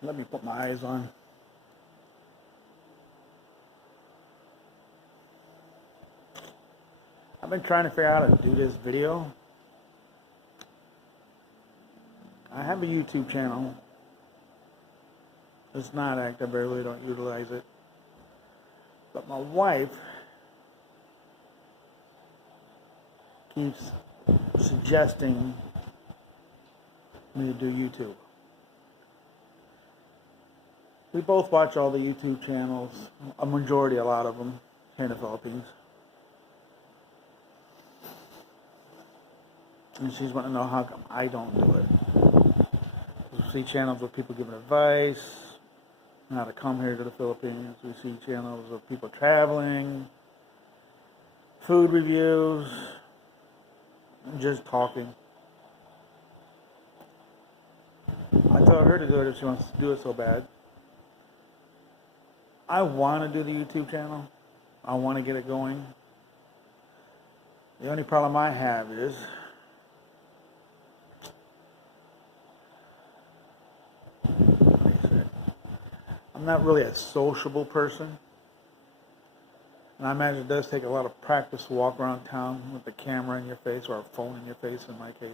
Let me put my eyes on. I've been trying to figure out how to do this video. I have a YouTube channel. It's not active, I really don't utilize it. But my wife keeps suggesting me to do YouTube. We both watch all the YouTube channels, a lot of them, here in the Philippines. And she's wanting to know how come I don't do it. We see channels where people giving advice on how to come here to the Philippines. We see channels of people traveling, food reviews, and just talking. I told her to do it if she wants to do it so bad. I want to do the YouTube channel. I want to get it going. The only problem I have is I'm not really a sociable person. And I imagine it does take a lot of practice to walk around town with a camera in your face or a phone in your face in my case.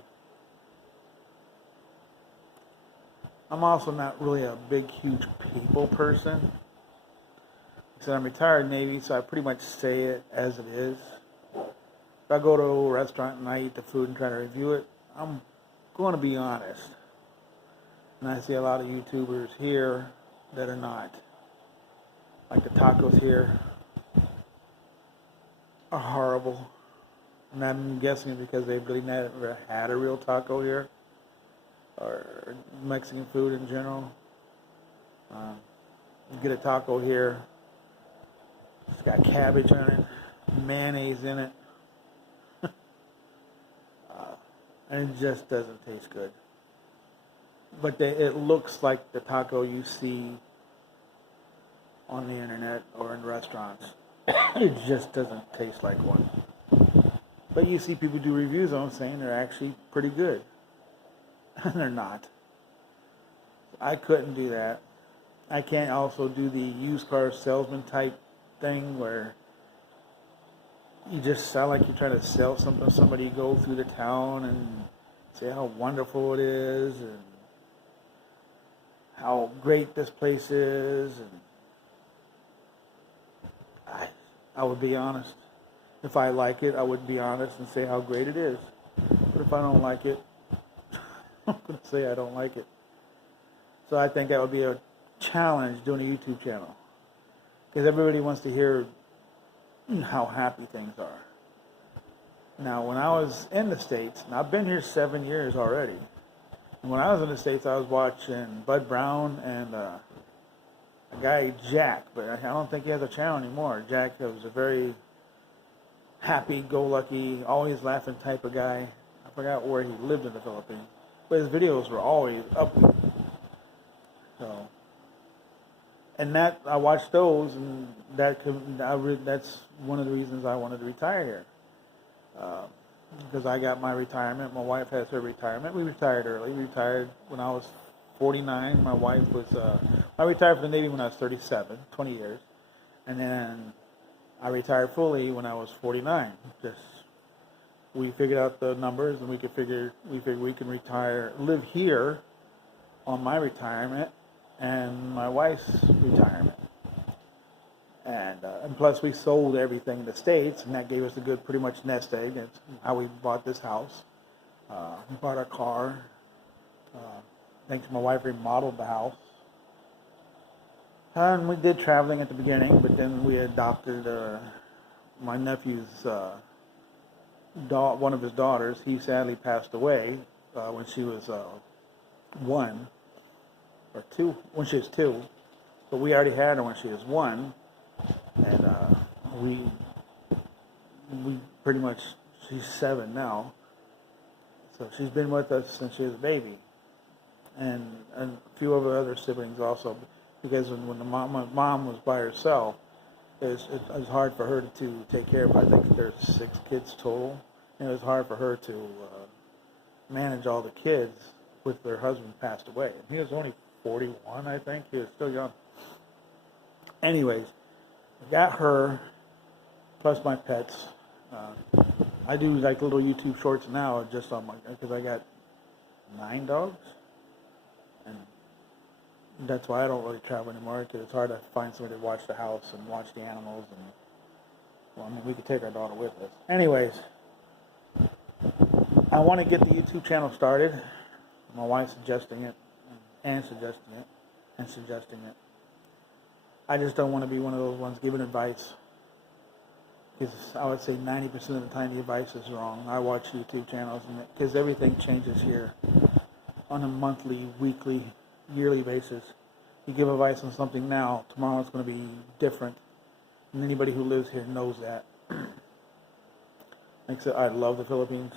I'm also not really a big, huge people person. I said I'm retired Navy, so I pretty much say it as it is. If I go to a restaurant and I eat the food and try to review it, I'm going to be honest. And I see a lot of YouTubers here that are not. Like the tacos here are horrible. And I'm guessing because they've really never had a real taco here. Or Mexican food in general. You get a taco here. It's got cabbage on it, mayonnaise in it, and it just doesn't taste good. But it looks like the taco you see on the internet or in restaurants. It just doesn't taste like one. But you see people do reviews on them saying they're actually pretty good. And they're not. I couldn't do that. I can't also do the used car salesman type thing where you just sound like you're trying to sell something to somebody. You go through the town and say how wonderful it is and how great this place is. And I would be honest. If I like it, I would be honest and say how great it is. But if I don't like it, I'm going to say I don't like it. So I think that would be a challenge doing a YouTube channel. Because everybody wants to hear how happy things are. Now, when I was in the States, and I've been here 7 years already, and when I was in the States, I was watching Bud Brown and a guy, Jack, but I don't think he has a channel anymore. Jack was a very happy-go-lucky, always laughing type of guy. I forgot where he lived in the Philippines, but his videos were always upbeat. So, and that I watched those, and that's one of the reasons I wanted to retire here. Because I got my retirement, my wife has her retirement. We retired early. We retired when I was 49. My wife was. I retired from the Navy when I was 37, 20 years, and then I retired fully when I was 49. We figured out the numbers, and we figured we can live here on my retirement and my wife's retirement. And plus we sold everything in the States, and that gave us a good pretty much nest egg. That's how we bought this house. We bought our car. Thanks to my wife, remodeled the house. And we did traveling at the beginning, but then we adopted my nephew's one of his daughters. He sadly passed away when she was 1 or 2. When she was 2, but we already had her when she was 1, and we pretty much, she's 7 now. So she's been with us since she was a baby, and a few of her other siblings also. Because when my mom was by herself, it was hard for her to take care of. I think there's 6 kids total, and it was hard for her to manage all the kids with her husband passed away. And he was only 41, I think. He was still young. Anyways, I got her, plus my pets. I do like little YouTube shorts now, just on my, because I got 9 dogs, and that's why I don't really travel anymore, because it's hard to find somebody to watch the house and watch the animals, and, well, I mean, we could take our daughter with us. Anyways, I want to get the YouTube channel started. My wife's suggesting it, and suggesting it. I just don't want to be one of those ones giving advice, because I would say 90% of the time the advice is wrong. I watch YouTube channels, because everything changes here on a monthly, weekly, yearly basis. You give advice on something now, tomorrow it's going to be different, and anybody who lives here knows that. Like I said, I love the Philippines.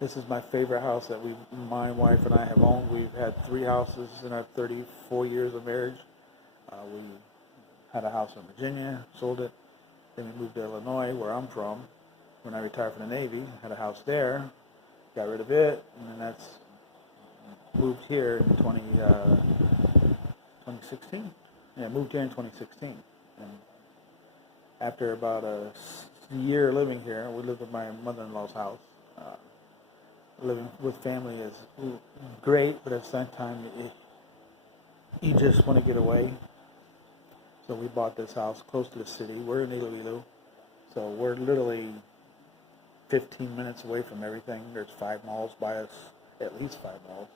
This is my favorite house that my wife and I have owned. We've had 3 houses in our 34 years of marriage. We had a house in Virginia, sold it. Then we moved to Illinois, where I'm from. When I retired from the Navy, had a house there, got rid of it, and then that's moved here in 2016. Yeah, moved here in 2016. And after about a year living here, we lived at my mother-in-law's house. Living with family is great, but at the same time, you just want to get away. So we bought this house close to the city. We're in Iloilo, so we're literally 15 minutes away from everything. There's 5 malls by us, at least 5 malls.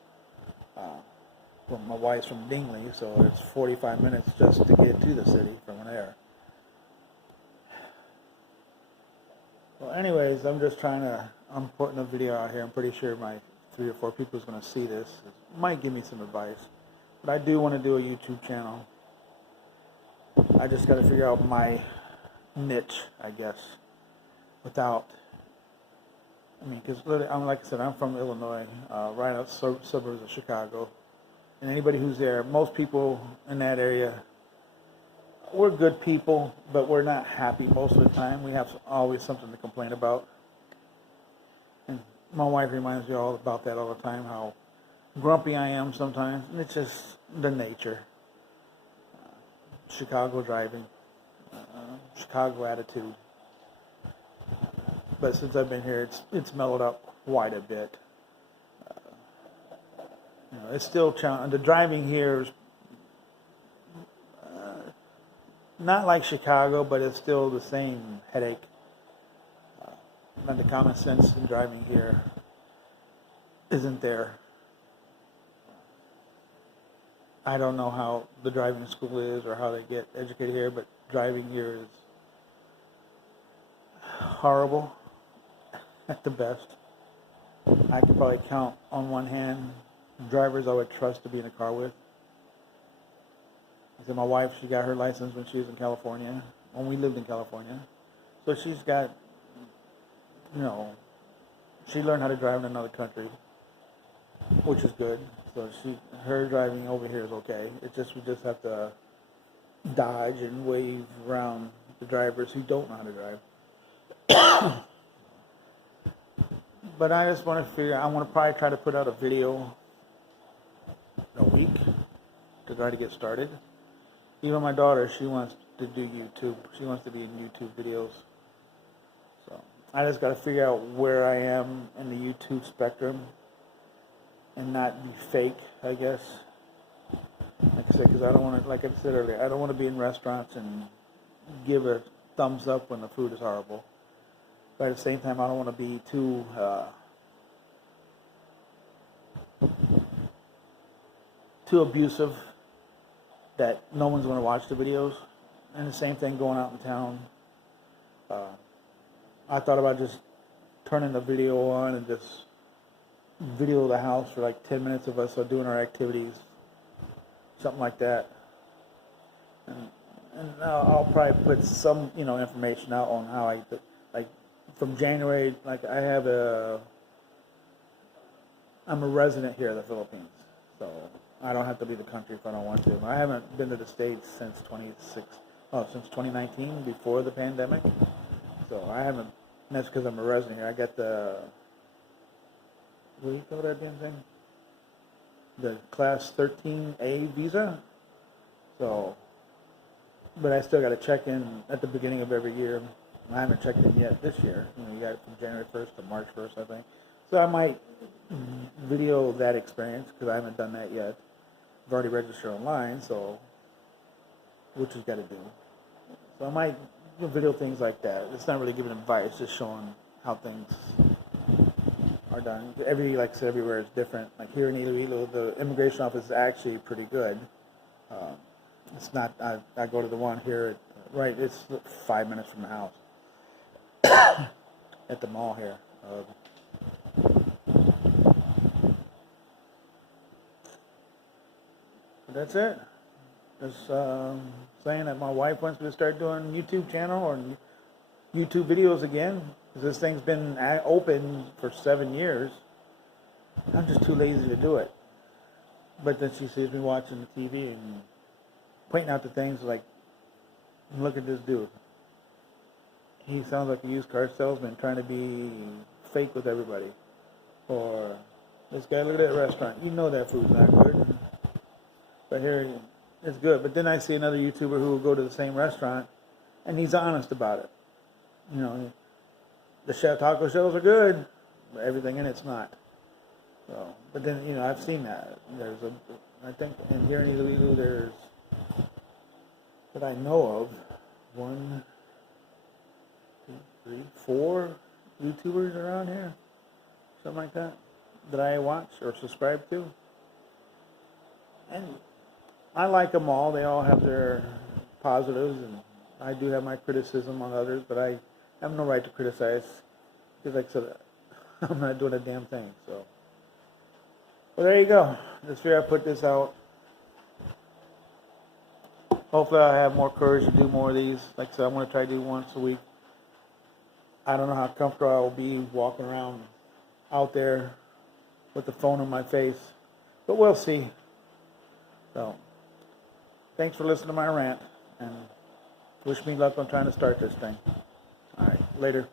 Well, my wife's from Dingley, so it's 45 minutes just to get to the city from there. Well, anyways, I'm putting a video out here. I'm pretty sure my 3 or 4 people is going to see this. It might give me some advice. But I do want to do a YouTube channel. I just got to figure out my niche, I guess. Because like I said, I'm from Illinois, right out suburbs of Chicago. And anybody who's there, most people in that area, we're good people, but we're not happy most of the time. We have always something to complain about. And my wife reminds me all about that all the time, how grumpy I am sometimes. And it's just the nature. Chicago driving, Chicago attitude. But since I've been here, it's mellowed out quite a bit. It's still challenging. The driving here is not like Chicago, but it's still the same headache. And the common sense in driving here isn't there. I don't know how the driving school is or how they get educated here, but driving here is horrible at the best. I could probably count on one hand drivers I would trust to be in a car with. I said my wife, she got her license when she was in California, when we lived in California. So she's got, she learned how to drive in another country, which is good. So her driving over here is okay. We just have to dodge and wave around the drivers who don't know how to drive. But I just want to I want to probably try to put out a video a week to try to get started. Even my daughter, she wants to do YouTube. She wants to be in YouTube videos. So I just got to figure out where I am in the YouTube spectrum and not be fake, I guess. Like I said, because I don't want to, like I said earlier, I don't want to be in restaurants and give a thumbs up when the food is horrible. But at the same time, I don't want to be too abusive that no one's going to watch the videos. And the same thing going out in town. I thought about just turning the video on and just video the house for like 10 minutes of us doing our activities, something like that. And I'll probably put some, information out on how I, like, from January, like I'm a resident here in the Philippines, so I don't have to leave the country if I don't want to. I haven't been to the States since 2019, before the pandemic. So I haven't, and that's because I'm a resident here. I got the, what do you call that damn thing? the Class 13A visa. So, but I still got to check in at the beginning of every year. I haven't checked in yet this year. You got it from January 1st to March 1st, I think. So I might video that experience because I haven't done that yet. I've already registered online, so which you got to do. So I might video things like that. It's not really giving advice, just showing how things are done. Like I said, everywhere is different. Like here in Iloilo, the immigration office is actually pretty good. It's not. I go to the one here. It's 5 minutes from the house at the mall here. But that's it. Just saying that my wife wants me to start doing YouTube channel or YouTube videos again. Because this thing's been open for 7 years. I'm just too lazy to do it. But then she sees me watching the TV and pointing out the things like, look at this dude. He sounds like a used car salesman trying to be fake with everybody. Or, this guy, look at that restaurant. You know that food's not good. But here, it's good. But then I see another YouTuber who will go to the same restaurant, and he's honest about it. You know, the taco shells are good, but everything in it's not. So, but then, you know, I've seen that. I think, and here in Iloilo, there's, that I know of, 1, 2, 3, 4 YouTubers around here, something like that I watch or subscribe to. And I like them all. They all have their positives, and I do have my criticism on others, but I have no right to criticize because, like I said, I'm not doing a damn thing. So, well, there you go. This year I put this out. Hopefully I'll have more courage to do more of these. Like I said, I'm going to try to do once a week. I don't know how comfortable I will be walking around out there with the phone in my face, but we'll see. So, thanks for listening to my rant, and wish me luck on trying to start this thing. All right, later.